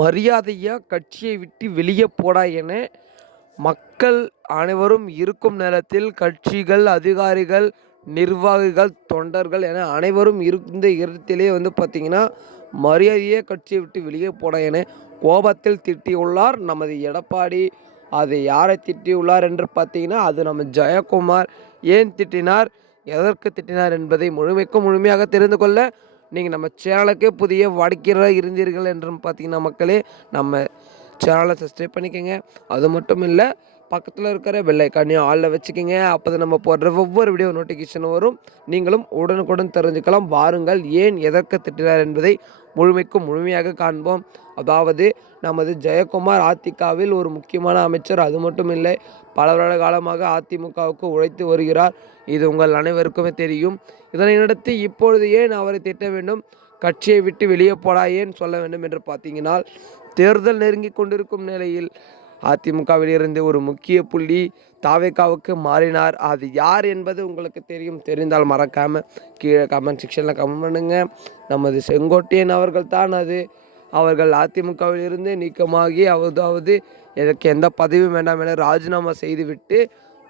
மரியாதையாக கட்சியை விட்டு வெளியே போடா என மக்கள் அனைவரும் இருக்கும் நேரத்தில் கட்சிகள் அதிகாரிகள் நிர்வாகிகள் தொண்டர்கள் என அனைவரும் இருந்த இடத்திலே வந்து பார்த்திங்கன்னா மரியாதையே கட்சியை விட்டு வெளியே போட என கோபத்தில் திட்டியுள்ளார் நமது எடப்பாடி. அது யாரை திட்டியுள்ளார் என்று பார்த்தீங்கன்னா அது நம்ம ஜெயக்குமார். ஏன் திட்டினார்? எதற்கு திட்டினார் என்பதை முழுமைக்கும் முழுமையாக தெரிந்து கொள்ள நீங்கள் நம்ம சேனலுக்கே புதிய வாடிக்கையாளராக இருந்தீர்கள் என்றும் பார்த்தீங்கன்னா மக்களே நம்ம சேனலை சப்ஸ்கிரைப் பண்ணிக்கோங்க. அது மட்டும் இல்லை பக்கத்தில் இருக்கிற பெல்லைக்கானையும் ஆளில் வச்சுக்கோங்க. அப்போ தான் நம்ம போடுற ஒவ்வொரு வீடியோ நோட்டிஃபிகேஷன் வரும். நீங்களும் உடனுக்குடன் தெரிஞ்சுக்கலாம். வாருங்கள் ஏன் எதற்கு திட்டினார் என்பதை முழுமைக்கும் முழுமையாக காண்போம். அதாவது நமது ஜெயக்குமார் அதிகாவில் ஒரு முக்கியமான அமைச்சர். அது மட்டும் இல்லை பல வருட காலமாக அதிமுகவுக்கு உழைத்து வருகிறார். இது உங்கள் அனைவருக்குமே தெரியும். இதனை நடத்தி இப்பொழுது ஏன் அவரை திட்ட வேண்டும்? கட்சியை விட்டு வெளியே போடா ஏன் சொல்ல வேண்டும் என்று பார்த்தீங்கன்னா தேர்தல் நெருங்கி கொண்டிருக்கும் நிலையில் அதிமுகவில் இருந்து ஒரு முக்கிய புள்ளி தாவேக்காவுக்கு மாறினார். அது யார் என்பது உங்களுக்கு தெரியும். தெரிந்தால் மறக்காமல் கீழே கமெண்ட் செக்ஷனில் கமெண்ட் பண்ணுங்கள் நமது செங்கோட்டையன் அவர்கள் தான் அது. அவர்கள் அதிமுகவிலிருந்து நீக்கமாகி அதாவது எனக்கு எந்த பதவியும் வேண்டாம் என ராஜினாமா செய்துவிட்டு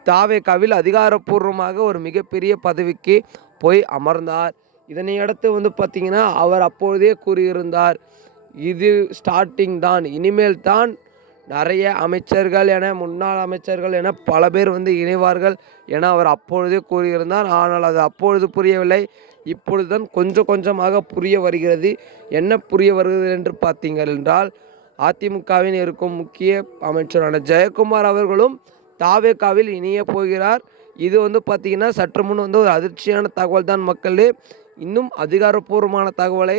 தாவேக்காவில் அதிகாரப்பூர்வமாக ஒரு மிகப்பெரிய பதவிக்கு போய் அமர்ந்தார். இதனையடுத்து வந்து பார்த்திங்கன்னா அவர் அப்பொழுதே கூறியிருந்தார். இது ஸ்டார்டிங் தான். இனிமேல் தான் நிறைய அமைச்சர்கள் என முன்னாள் அமைச்சர்கள் என பல பேர் வந்து இணைவார்கள் என அவர் அப்பொழுதே கூறியிருந்தார். ஆனால் அது அப்பொழுது புரியவில்லை. இப்பொழுதுதான் கொஞ்சம் கொஞ்சமாக புரிய வருகிறது. என்ன புரிய வருகிறது என்று பார்த்தீங்கள் என்றால் அதிமுகவின் இருக்கும் முக்கிய அமைச்சரான ஜெயக்குமார் அவர்களும் தாவேக்காவில் இணைய போகிறார். இது வந்து பார்த்திங்கன்னா சற்று முன் வந்து ஒரு அதிர்ச்சியான தகவல் தான் மக்களே. இன்னும் அதிகாரப்பூர்வமான தகவலை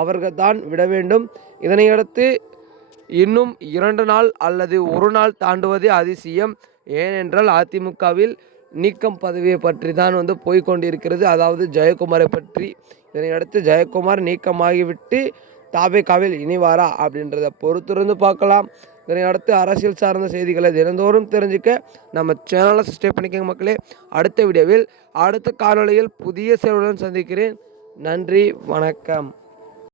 அவர்கள் தான் விட வேண்டும் இதனையடுத்து இன்னும் இரண்டு நாள் அல்லது ஒரு நாள் தாண்டுவதே அதிசயம். ஏனென்றால் அதிமுகவில் நீக்கம் பதவியை பற்றி தான் வந்து போய்கொண்டிருக்கிறது அதாவது ஜெயக்குமாரை பற்றி. இதனையடுத்து ஜெயக்குமார் நீக்கமாகிவிட்டு தாபேகாவில் இனிவாரா அப்படின்றத பொறுத்திருந்து பார்க்கலாம். இதனை அடுத்து அரசியல் சார்ந்த செய்திகளை தினந்தோறும் தெரிஞ்சுக்க நம்ம சேனலை சப்ஸ்கிரைப் பண்ணிக்கங்க மக்களே. அடுத்த வீடியோவில் அடுத்த காணொலியில் புதிய சேவையுடன் சந்திக்கிறேன். நன்றி வணக்கம்.